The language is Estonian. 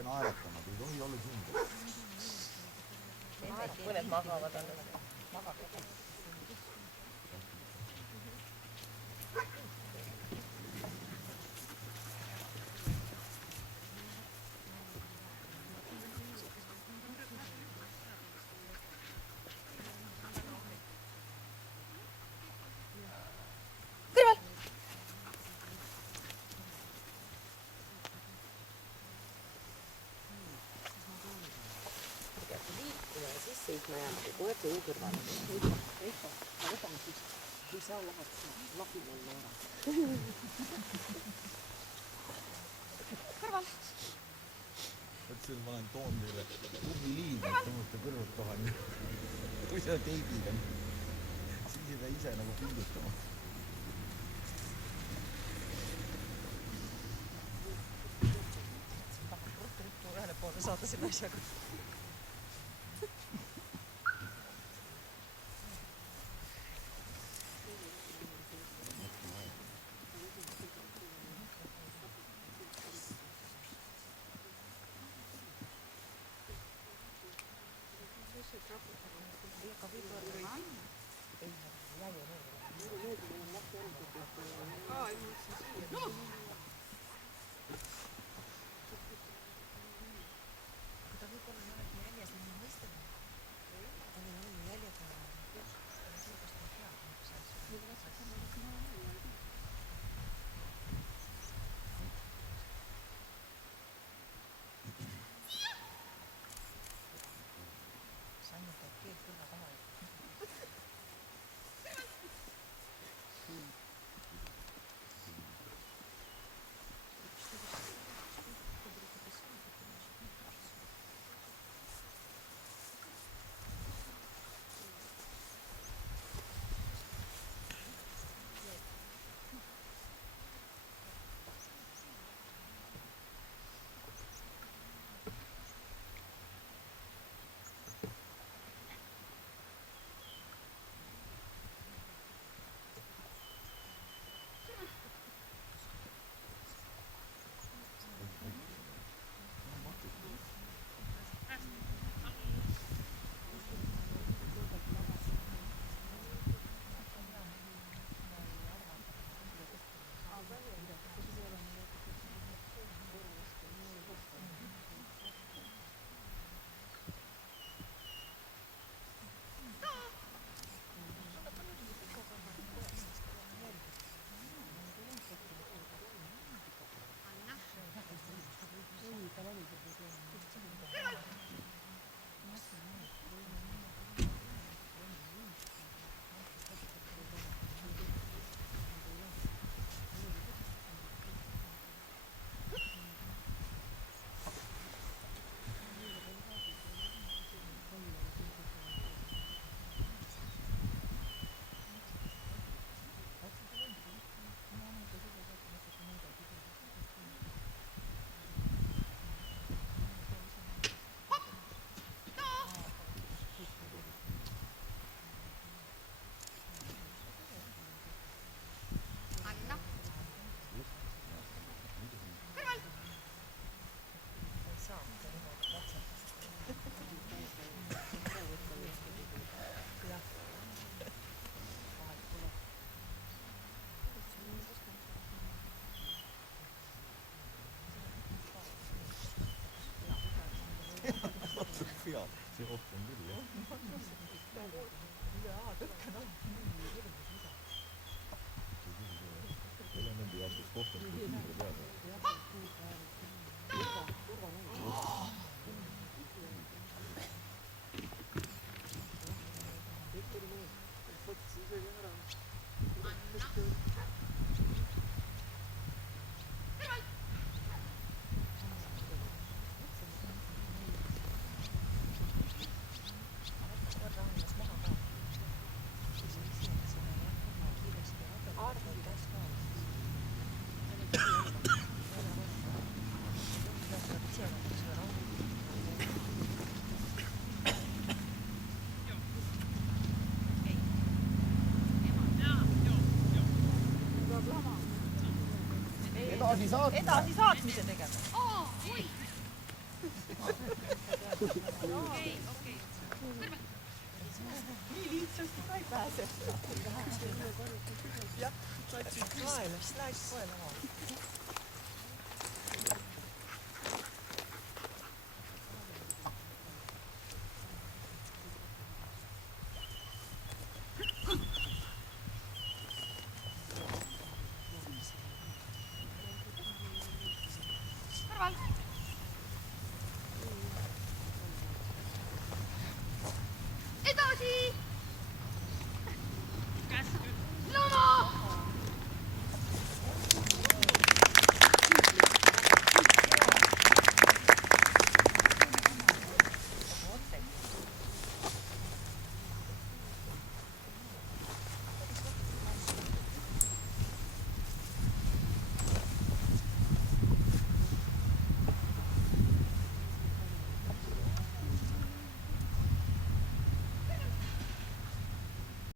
hakka naeratama, ei tohi olla kindel. Mõned magavad alles. Magavad. Sisse jääma, kui kohe tuu kõrval. Eiko, ma võtan siis, kui sa lähed lahi mulle ära. Kõrval. Võtsin, ma olen toon teile tubli-liin, et tõmmata kõrvad kohani. Kui seda teigid on, siis ei pea ise nagu pingutama. Ruttu ühele poole saada selle asjaga. Hea, see oht on küll, jah. Teil on nende jaoks kohtab, kui kiire peale. Edasi saatmise tegema. nii lihtsasti ka ei pääse. jah, läksid laele, siis läheks kohe maha. kõrval.